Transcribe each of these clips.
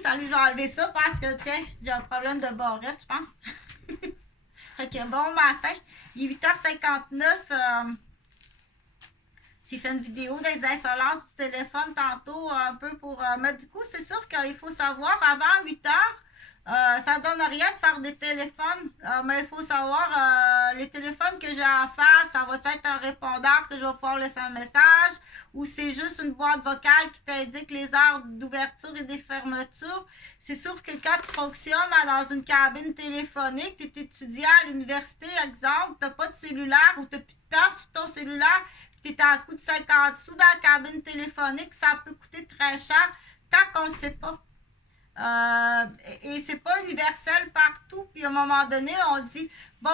salut, je vais enlever ça parce que, tiens, j'ai un problème de barrette, je pense. Fait que bon matin, il est 8h59. J'ai fait une vidéo des insolences du téléphone tantôt, un peu pour... mais du coup, c'est sûr qu'il faut savoir, avant 8h, ça donne rien de faire des téléphones, mais il faut savoir, les téléphones que j'ai à faire, ça va être un répondeur que je vais pouvoir laisser un message, ou c'est juste une boîte vocale qui t'indique les heures d'ouverture et des fermetures. C'est sûr que quand tu fonctionnes dans une cabine téléphonique, tu es étudiant à l'université, exemple, tu n'as pas de cellulaire ou tu n'as plus de temps sur ton cellulaire, tu es à coût de 50 sous dans la cabine téléphonique, ça peut coûter très cher tant qu'on ne le sait pas. Et c'est pas universel partout. Puis à un moment donné, on dit, bon,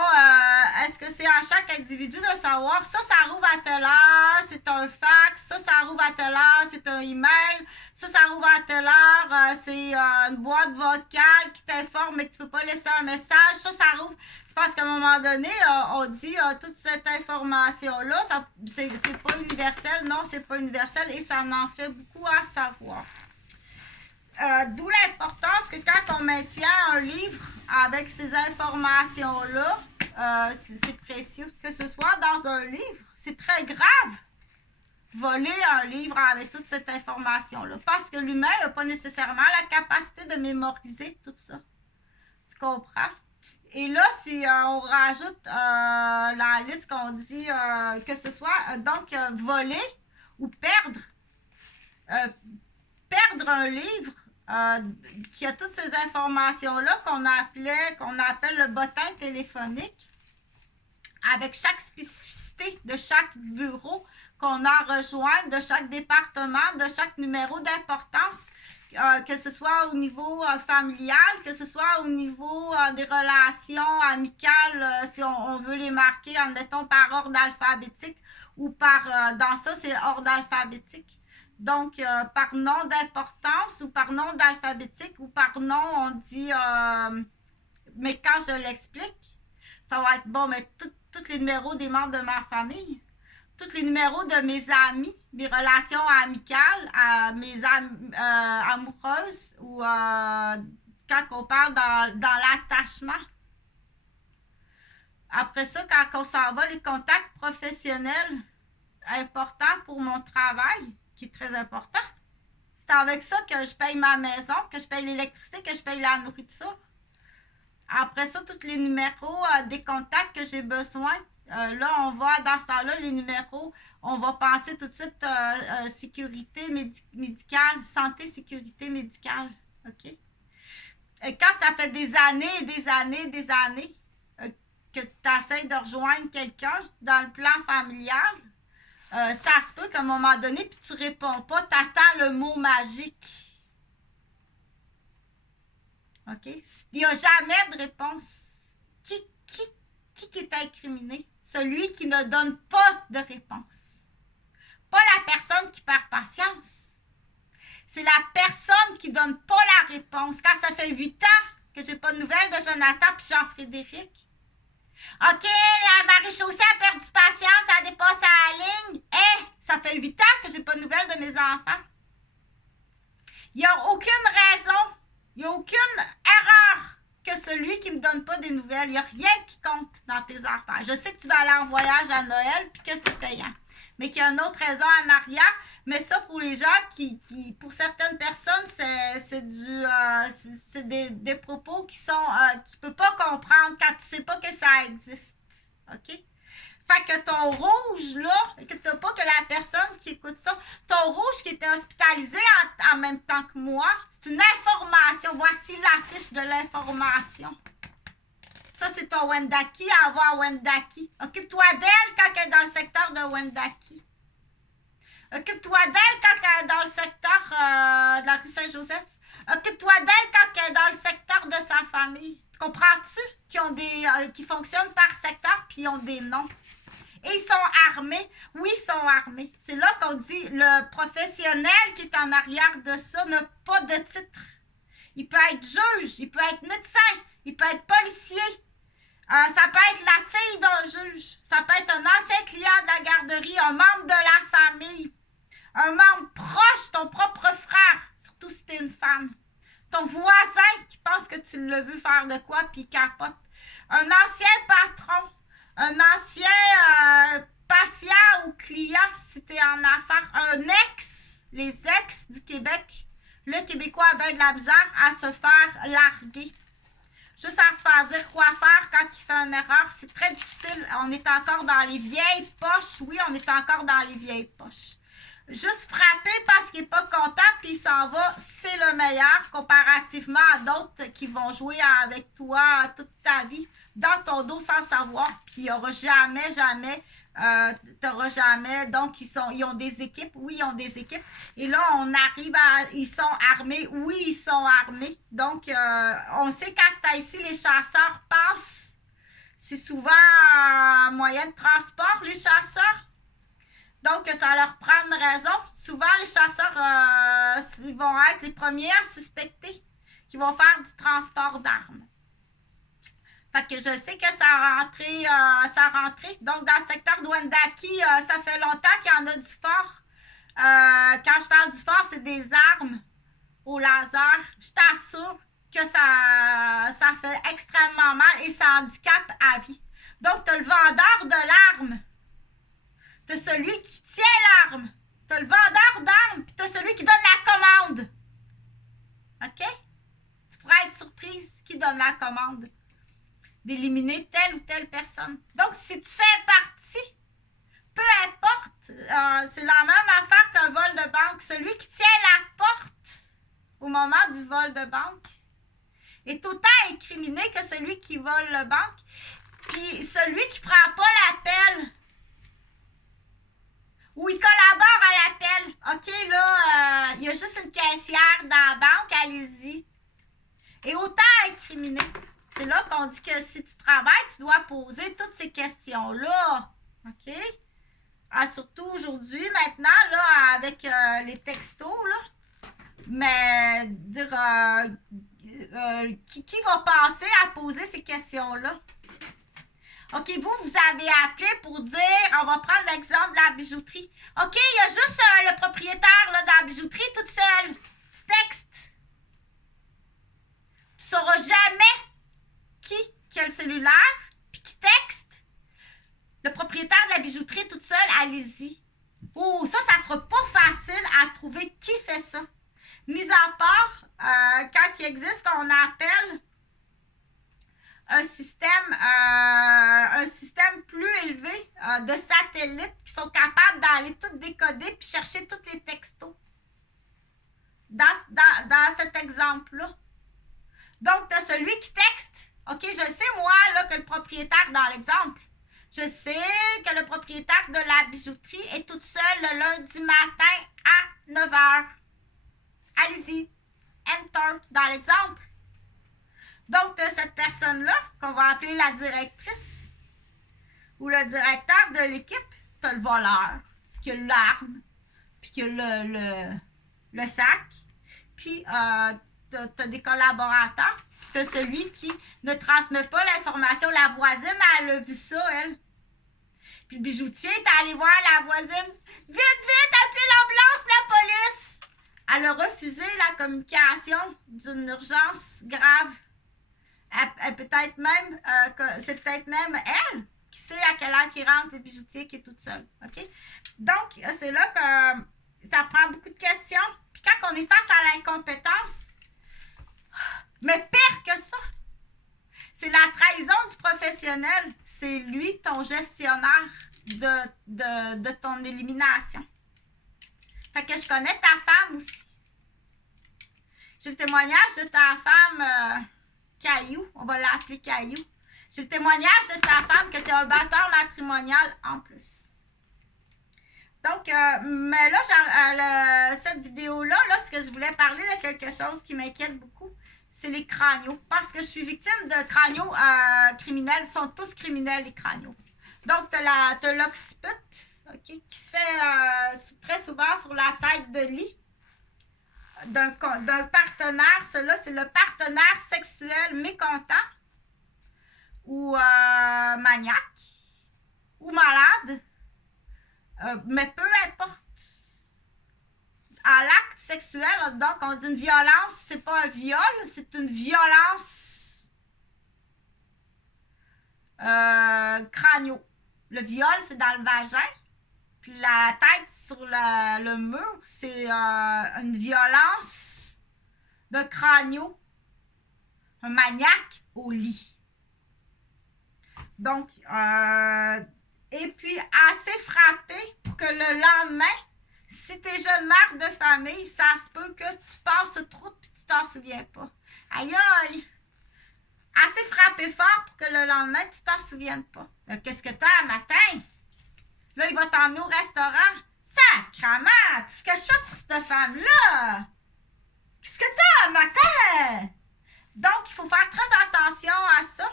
est-ce que c'est à chaque individu de savoir, ça rouvre à telle heure, c'est un fax, ça rouvre à telle heure, c'est un email, ça rouvre à telle heure, c'est une boîte vocale qui t'informe mais que tu peux pas laisser un message, ça rouvre. C'est parce qu'à un moment donné, on dit toute cette information-là, c'est pas universel, non, c'est pas universel et ça en fait beaucoup à savoir. D'où l'importance que quand on maintient un livre avec ces informations-là, c'est précieux. Que ce soit dans un livre, c'est très grave voler un livre avec toute cette information-là. Parce que l'humain n'a pas nécessairement la capacité de mémoriser tout ça. Tu comprends? Et là, si on rajoute la liste qu'on dit que ce soit donc voler ou perdre un livre qui a toutes ces informations-là qu'on appelle le bottin téléphonique, avec chaque spécificité de chaque bureau qu'on a rejoint, de chaque département, de chaque numéro d'importance, que ce soit au niveau familial, que ce soit au niveau des relations amicales, si on veut les marquer, admettons, par ordre alphabétique, ou dans ça, c'est ordre alphabétique. Donc, par nom d'importance ou par nom d'alphabétique ou par nom, on dit, mais quand je l'explique, ça va être, bon, mais tous les numéros des membres de ma famille, tous les numéros de mes amis, mes relations amicales, mes amoureuses ou quand on parle dans l'attachement. Après ça, quand on s'en va, les contacts professionnels importants pour mon travail, qui est très important. C'est avec ça que je paye ma maison, que je paye l'électricité, que je paye la nourriture. Après ça, tous les numéros des contacts que j'ai besoin. Là, on va, dans ce temps-là, les numéros, on va penser tout de suite sécurité médicale, santé, sécurité médicale. OK? Et quand ça fait des années et des années que tu essaies de rejoindre quelqu'un dans le plan familial, ça se peut qu'à un moment donné, puis tu réponds pas, tu attends le mot magique. OK? Il n'y a jamais de réponse. Qui est incriminé? Celui qui ne donne pas de réponse. Pas la personne qui perd patience. C'est la personne qui ne donne pas la réponse. Quand ça fait 8 ans que j'ai pas de nouvelles de Jonathan puis Jean-Frédéric. OK, la Marie-Chaussée a perdu patience, elle dépasse la ligne. Ça fait 8 ans que j'ai pas de nouvelles de mes enfants. Il n'y a aucune raison, il n'y a aucune erreur que celui qui ne me donne pas des nouvelles. Il n'y a rien qui compte dans tes affaires. Je sais que tu vas aller en voyage à Noël puis que c'est payant. Mais qu'il y a une autre raison en arrière. Mais ça, pour les gens pour certaines personnes, c'est des propos qui ne peuvent pas comprendre quand tu ne sais pas que ça existe. OK? Fait que ton rouge, là, que tu n'as pas que la personne qui écoute ça, ton rouge qui était hospitalisé en même temps que moi, c'est une information. Voici l'affiche de l'information. Ça, c'est ton Wendake, avoir Wendake. Occupe-toi d'elle quand elle est dans le secteur de Wendake. Occupe-toi d'elle quand elle est dans le secteur de la rue Saint-Joseph. Occupe-toi d'elle quand elle est dans le secteur de sa famille. Tu comprends-tu? Qui fonctionnent par secteur puis ils ont des noms. Et ils sont armés. Oui, ils sont armés. C'est là qu'on dit le professionnel qui est en arrière de ça n'a pas de titre. Il peut être juge, il peut être médecin, il peut être policier. Ça peut être la fille d'un juge. Ça peut être un ancien client de la garderie, un membre de la famille, un membre proche, ton propre frère, surtout si tu es une femme. Ton voisin qui pense que tu l'as vu faire de quoi puis il capote. Un ancien patron. Un ancien patient ou client si tu es en affaires. Un ex. Les ex du Québec. Le Québécois avait de la misère à se faire larguer. Juste à se faire dire quoi faire quand il fait une erreur. C'est très difficile. On est encore dans les vieilles poches. Oui, on est encore dans les vieilles poches. Juste frapper parce qu'il n'est pas content puis il s'en va, c'est le meilleur comparativement à d'autres qui vont jouer avec toi toute ta vie dans ton dos sans savoir. Puis il n'y aura jamais, t'auras jamais. Donc, ils ont des équipes. Oui, ils ont des équipes. Et là, on arrive à. Ils sont armés. Oui, ils sont armés. Donc, on sait qu'à ce temps-ci, les chasseurs passent. C'est souvent un moyen de transport, les chasseurs. Donc, ça leur prend une raison. Souvent, les chasseurs, ils vont être les premiers à suspecter qu'ils vont faire du transport d'armes. Fait que je sais que ça a rentré. Donc, dans le secteur de Wendake, ça fait longtemps qu'il y en a du fort. Quand je parle du fort, c'est des armes au laser. Je t'assure que ça fait extrêmement mal et ça handicape à vie. Donc, tu as le vendeur de l'arme. Tu as celui qui tient l'arme. Tu as le vendeur d'armes. Puis tu as celui qui donne la commande. OK? Tu pourrais être surprise qui donne la commande d'éliminer telle ou telle personne. Donc, si tu fais partie, peu importe, c'est la même affaire qu'un vol de banque. Celui qui tient la porte au moment du vol de banque est autant incriminé que celui qui vole le banque. Puis celui qui prend pas l'appel ou il collabore à l'appel. OK, là, il y a juste une caissière dans la banque, allez-y. Et autant incriminé. C'est là qu'on dit que si tu travailles, tu dois poser toutes ces questions-là. OK? Surtout aujourd'hui, maintenant, là, avec les textos, là. Mais dire qui va penser à poser ces questions-là? OK, vous avez appelé pour dire, on va prendre l'exemple de la bijouterie. OK, il y a juste le propriétaire là, de la bijouterie toute seule. Tu textes. Tu ne sauras jamais qui a le cellulaire, puis qui texte. Le propriétaire de la bijouterie toute seule, allez-y. Oh, ça sera pas facile à trouver qui fait ça. Mis à part, quand il existe qu'on appelle un système plus élevé de satellites qui sont capables d'aller tout décoder puis chercher tous les textos. Dans cet exemple-là. Donc, tu as celui qui texte. OK, je sais, moi, là, que le propriétaire, dans l'exemple, je sais que le propriétaire de la bijouterie est toute seule le lundi matin à 9h. Allez-y. Enter dans l'exemple. Donc, tu as cette personne-là, qu'on va appeler la directrice ou le directeur de l'équipe. Tu as le voleur, qui a l'arme, puis qui a le sac. Puis, tu as des collaborateurs. Puis, tu as celui qui ne transmet pas l'information. La voisine, elle a vu ça, elle. Puis, le bijoutier est allé voir la voisine. Vite, vite, appelez l'ambulance puis la police. Elle a refusé la communication d'une urgence grave. Peut-être même, c'est peut-être même elle qui sait à quelle heure il rentre, le bijoutier qui est toute seule. OK? Donc, c'est là que ça prend beaucoup de questions. Puis quand on est face à l'incompétence, mais pire que ça, c'est la trahison du professionnel. C'est lui, ton gestionnaire de ton élimination. Fait que je connais ta femme aussi. J'ai le témoignage de ta femme... Caillou, on va l'appeler Caillou. J'ai le témoignage de ta femme que tu es un batteur matrimonial en plus. Donc, mais là, cette vidéo-là, ce que je voulais parler de quelque chose qui m'inquiète beaucoup, c'est les crâniaux. Parce que je suis victime de crâniaux criminels. Ils sont tous criminels, les crâniaux. Donc, tu as l'occiput, okay, qui se fait très souvent sur la tête de lit. D'un partenaire, cela c'est le partenaire sexuel mécontent ou maniaque ou malade, mais peu importe. à l'acte sexuel. Donc, on dit une violence, c'est pas un viol, c'est une violence crânio. Le viol, c'est dans le vagin. Puis la tête sur le mur, c'est une violence de crânio. Un maniaque au lit. Donc, et puis assez frappé pour que le lendemain, si t'es jeune mère de famille, ça se peut que tu passes trop et tu t'en souviens pas. Aïe aïe! Assez frappé fort pour que le lendemain, tu t'en souviennes pas. Qu'est-ce que t'as un matin? Là, il va t'emmener au restaurant. Sacrement! Tout ce que je fais pour cette femme-là! Qu'est-ce que t'as un matin? Donc, il faut faire très attention à ça.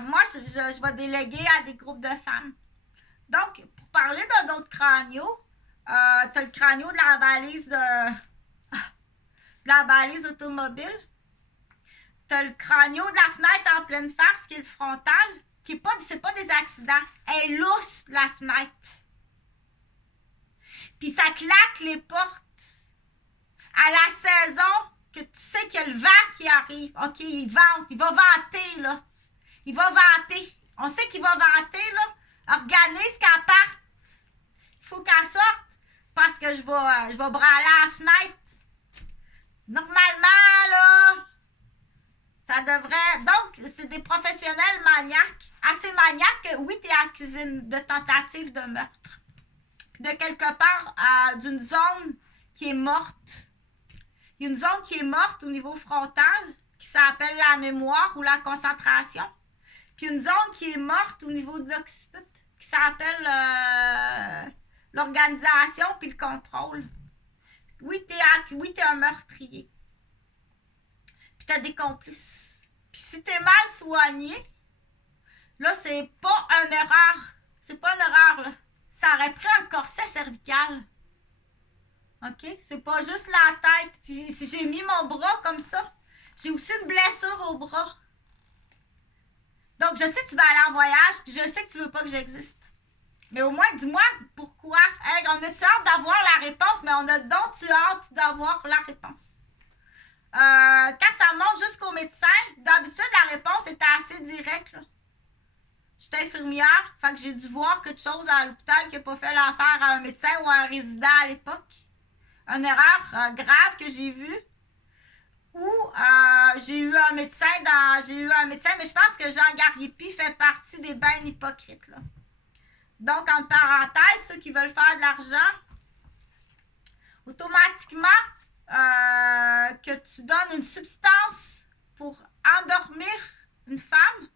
Moi, je vais déléguer à des groupes de femmes. Donc, pour parler de d'autres crânios, tu as le crânio de la balise automobile. Tu as le crânio de la fenêtre en pleine face, qui est le frontal, qui est pas, c'est pas des accidents. Elle est lousse, la fenêtre. Puis ça claque les portes. À la saison, que tu sais qu'il y a le vent qui arrive. OK, il vente, il va vanter, là. Il va vanter. On sait qu'il va vanter, là. Organise qu'elle parte. Il faut qu'elle sorte parce que je vais branler à la fenêtre. Normalement, là, ça devrait... Donc, c'est des professionnels maniaques. Assez maniaques que, oui, tu es accusé de tentative de meurtre. De quelque part, d'une zone qui est morte. Il y a une zone qui est morte au niveau frontal, qui s'appelle la mémoire ou la concentration. Puis une zone qui est morte au niveau de l'occiput, qui s'appelle l'organisation puis le contrôle. Oui, t'es un meurtrier. Puis t'as des complices. Puis si t'es mal soigné, là, c'est pas une erreur. C'est pas une erreur, là. Ça aurait pris un corset cervical. OK? C'est pas juste la tête. Puis si j'ai mis mon bras comme ça, j'ai aussi une blessure au bras. Donc, je sais que tu vas aller en voyage, puis je sais que tu veux pas que j'existe. Mais au moins, dis-moi pourquoi. Hey, on a-tu hâte d'avoir la réponse, mais on a donc hâte d'avoir la réponse. Quand ça monte jusqu'au médecin, d'habitude, la réponse était assez directe, là. J'étais infirmière, fait que j'ai dû voir quelque chose à l'hôpital qui n'a pas fait l'affaire à un médecin ou à un résident à l'époque. Une erreur grave que j'ai vue. Ou j'ai eu un médecin, mais je pense que Jean Gariepi fait partie des bains hypocrites, là. Donc, en parenthèse, ceux qui veulent faire de l'argent, automatiquement, que tu donnes une substance pour endormir une femme,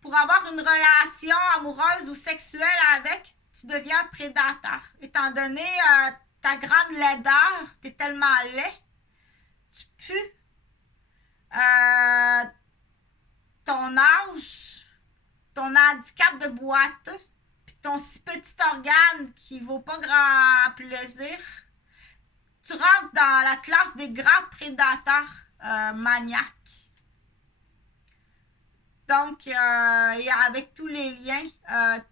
pour avoir une relation amoureuse ou sexuelle avec, tu deviens prédateur. Étant donné ta grande laideur, tu es tellement laid, tu pues. Ton âge, ton handicap de boiteux, puis ton si petit organe qui vaut pas grand plaisir, tu rentres dans la classe des grands prédateurs maniaques. Donc, et avec tous les liens,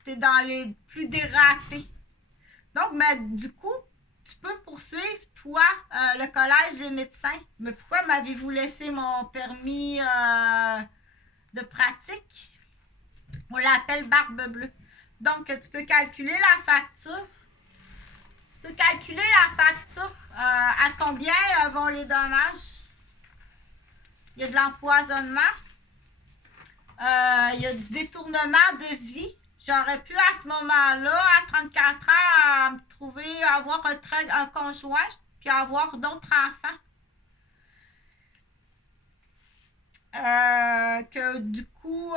tu es dans les plus dérapés. Donc, mais du coup, tu peux poursuivre, toi, le collège des médecins. Mais pourquoi m'avez-vous laissé mon permis de pratique? On l'appelle barbe bleue. Donc, tu peux calculer la facture. Tu peux calculer la facture à combien vont les dommages. Il y a de l'empoisonnement. Il y a du détournement de vie. J'aurais pu à ce moment-là, à 34 ans, me trouver, avoir un conjoint, puis avoir d'autres enfants. Que du coup,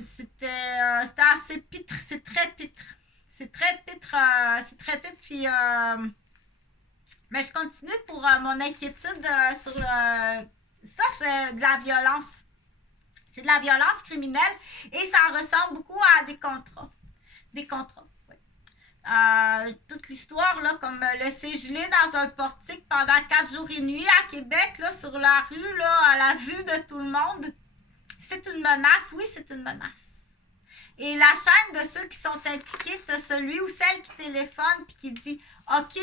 c'était assez pitre, c'est très pitre. C'est très pitre, puis mais je continue pour mon inquiétude sur ça, c'est de la violence. C'est de la violence criminelle et ça ressemble beaucoup à des contrats. Des contrats, oui. Toute l'histoire, là, comme laisser geler dans un portique pendant 4 jours et nuits à Québec, là, sur la rue, là, à la vue de tout le monde. C'est une menace, oui, c'est une menace. Et la chaîne de ceux qui sont impliqués, tu as celui ou celle qui téléphone puis qui dit « OK,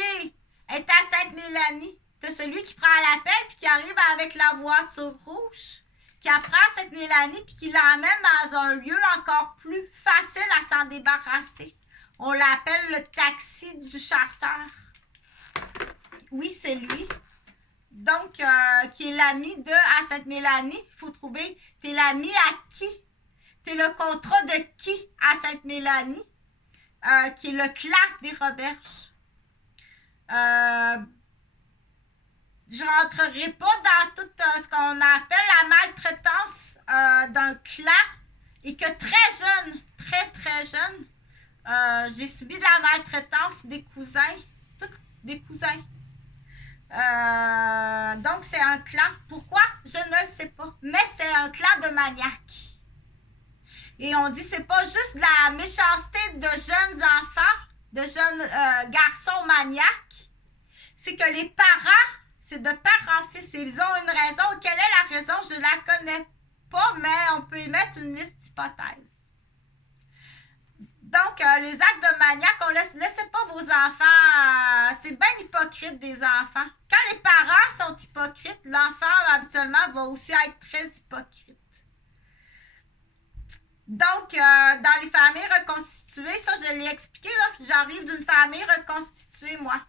elle est à Sainte-Mélanie. » Tu as celui qui prend l'appel puis qui arrive avec la voiture rouge, qui apprend Sainte-Mélanie puis qui l'emmène dans un lieu encore plus facile à s'en débarrasser. On l'appelle le taxi du chasseur. Oui, c'est lui. Donc, qui est l'ami de à Sainte-Mélanie. Il faut trouver, t'es l'ami à qui? T'es le contrat de qui à Sainte-Mélanie? Qui est le clan des Roberges. Je ne rentrerai pas dans tout ce qu'on appelle la maltraitance d'un clan et que très jeune, très jeune, j'ai subi de la maltraitance des cousins, des cousins. Donc, c'est un clan. Pourquoi? Je ne sais pas. Mais c'est un clan de maniaques. Et on dit c'est pas juste de la méchanceté de jeunes enfants, de jeunes garçons maniaques. C'est que les parents, c'est de père en fils. Ils ont une raison. Quelle est la raison? Je la connais pas, mais on peut émettre une liste d'hypothèses. Donc, les actes de maniaque, on laissez pas vos enfants. C'est bien hypocrite des enfants. Quand les parents sont hypocrites, l'enfant habituellement va aussi être très hypocrite. Donc, dans les familles reconstituées, ça je l'ai expliqué, là, j'arrive d'une famille reconstituée, moi.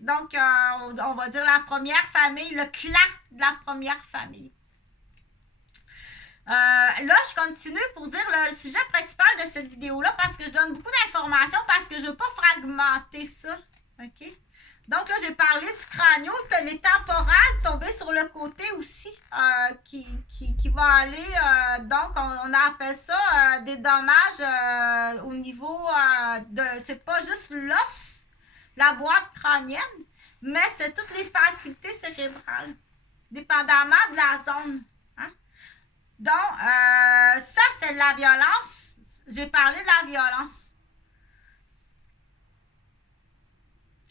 Donc, on va dire la première famille, le clan de la première famille. Là, je continue pour dire le sujet principal de cette vidéo-là parce que je donne beaucoup d'informations parce que je ne veux pas fragmenter ça. OK? Donc là, j'ai parlé du crânio, les temporales tombées sur le côté aussi qui va aller, donc on appelle ça des dommages au niveau de, c'est pas juste l'os, la boîte crânienne, mais c'est toutes les facultés cérébrales, dépendamment de la zone. Hein? Donc, ça, c'est de la violence. J'ai parlé de la violence.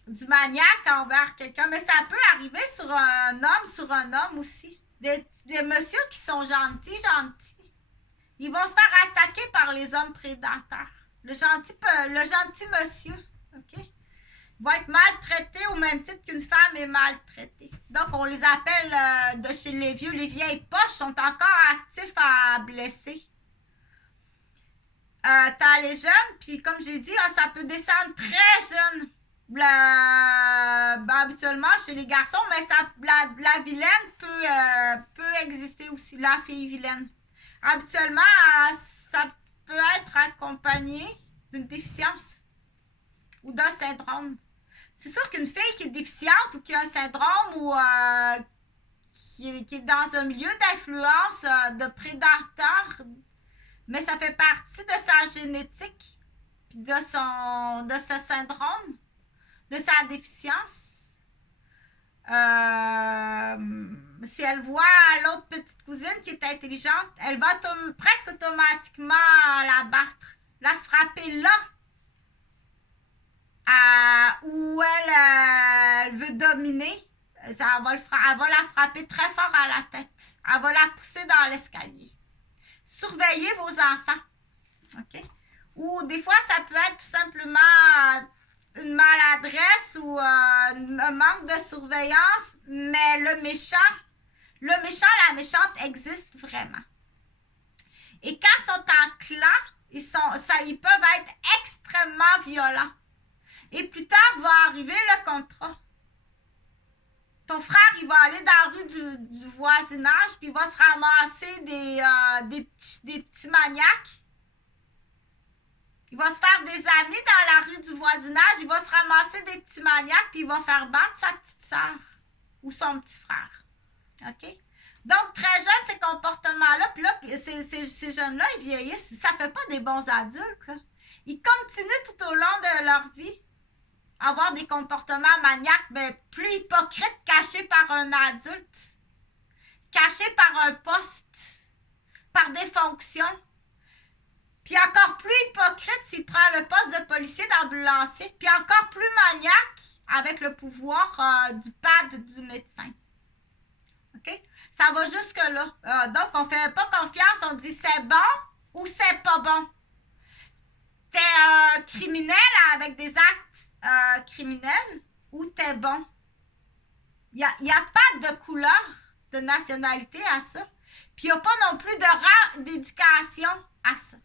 Du maniaque envers quelqu'un, mais ça peut arriver sur un homme aussi. Des messieurs qui sont gentils, ils vont se faire attaquer par les hommes prédateurs. Le gentil monsieur, OK? Il va être maltraité au même titre qu'une femme est maltraitée. Donc, on les appelle de chez les vieux, les vieilles poches sont encore actifs à blesser. T'as les jeunes, puis comme j'ai dit, ça peut descendre très jeune. Habituellement chez les garçons, mais la vilaine peut exister aussi, la fille vilaine. Habituellement, ça peut être accompagné d'une déficience ou d'un syndrome. C'est sûr qu'une fille qui est déficiente ou qui a un syndrome ou qui est dans un milieu d'influence de prédateurs, mais ça fait partie de sa génétique, de ce syndrome, de sa déficience. Si elle voit l'autre petite cousine qui est intelligente, elle va presque automatiquement la battre, la frapper là, où elle veut dominer. Elle va la frapper très fort à la tête. Elle va la pousser dans l'escalier. Surveillez vos enfants. OK? Ou des fois, ça peut être tout simplement une maladresse ou un manque de surveillance, mais la méchante existe vraiment. Et quand ils sont en clan, ils peuvent être extrêmement violents. Et plus tard va arriver le contrat. Ton frère, il va aller dans la rue du voisinage, puis il va se ramasser des petits maniaques. Il va se faire des amis dans la rue du voisinage, il va se ramasser des petits maniaques, puis il va faire battre sa petite sœur ou son petit frère. OK? Donc, très jeune, ces comportements-là, puis là, ces jeunes-là, ils vieillissent. Ça ne fait pas des bons adultes, là. Ils continuent tout au long de leur vie à avoir des comportements maniaques, mais plus hypocrites, cachés par un adulte, cachés par un poste, par des fonctions. Puis encore plus hypocrite s'il prend le poste de policier d'ambulancier. Puis encore plus maniaque avec le pouvoir du pad du médecin. OK? Ça va jusque-là. Donc, on ne fait pas confiance. On dit c'est bon ou c'est pas bon. un criminel avec des actes criminels ou t'es bon. Il n'y a pas de couleur de nationalité à ça. Puis il n'y a pas non plus de rang d'éducation à ça.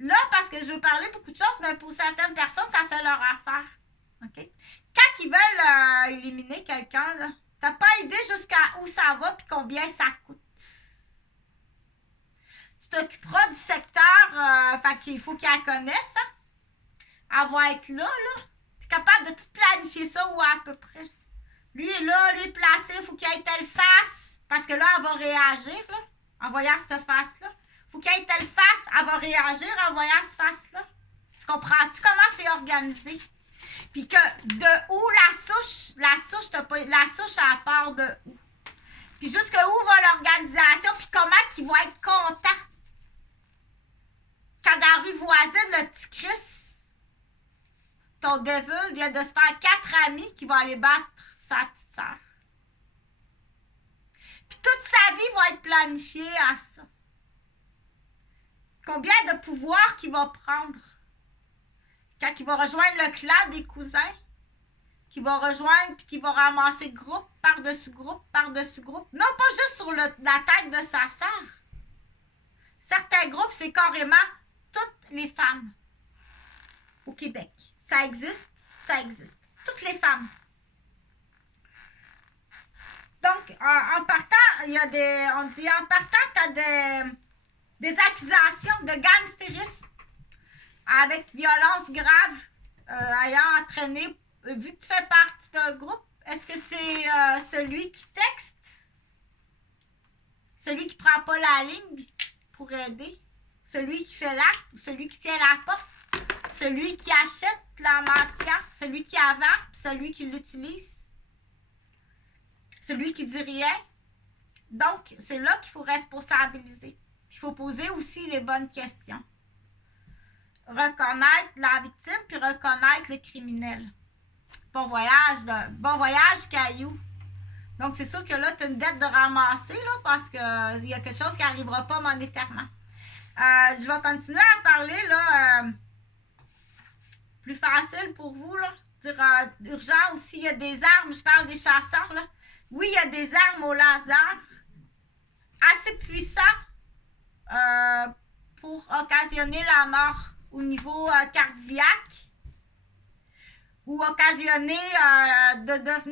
Là, parce que je veux parler beaucoup de choses, mais pour certaines personnes, ça fait leur affaire. OK? Quand ils veulent éliminer quelqu'un, là, t'as pas idée jusqu'à où ça va puis combien ça coûte. Tu t'occuperas du secteur, fait qu'il faut qu'elle connaisse, hein? Elle va être là, là. Tu es capable de tout planifier ça ou à peu près. Lui est là, lui est placé, il faut qu'il ait telle face. Parce que là, elle va réagir, là, en voyant cette face-là. Il faut qu'il ait telle face, elle va réagir en voyant cette face-là. Tu comprends-tu comment c'est organisé? Puis que de où la souche à part de où. Puis jusqu'à où va l'organisation, puis comment qu'ils vont être contents. Quand dans la rue voisine, le petit Chris, ton devil, vient de se faire 4 amis qui vont aller battre sa petite sœur. Puis toute sa vie va être planifiée à ça. Combien de pouvoir qu'il va prendre quand il va rejoindre le clan des cousins, qu'il va rejoindre puis qu'il va ramasser groupe par-dessus groupe par-dessus groupe. Non, pas juste sur la tête de sa sœur. Certains groupes, c'est carrément toutes les femmes au Québec. Ça existe, ça existe. Toutes les femmes. Donc, en partant, il y a en partant, tu as des accusations de gangstérisme avec violence grave ayant entraîné, vu que tu fais partie d'un groupe, est-ce que c'est celui qui texte? Celui qui prend pas la ligne pour aider? Celui qui fait l'acte ou celui qui tient la porte? Celui qui achète la matière? Celui qui la vend? Celui qui l'utilise? Celui qui dit rien? Donc, c'est là qu'il faut responsabiliser. Il faut poser aussi les bonnes questions. Reconnaître la victime puis reconnaître le criminel. Bon voyage, caillou. Donc, c'est sûr que là, tu as une dette de ramasser, là, parce qu'il y a quelque chose qui n'arrivera pas monétairement. Je vais continuer à parler, là, plus facile pour vous, là. Dire, urgent aussi, il y a des armes, je parle des chasseurs, là. Oui, il y a des armes au laser assez puissants pour occasionner la mort au niveau cardiaque ou occasionner de devenir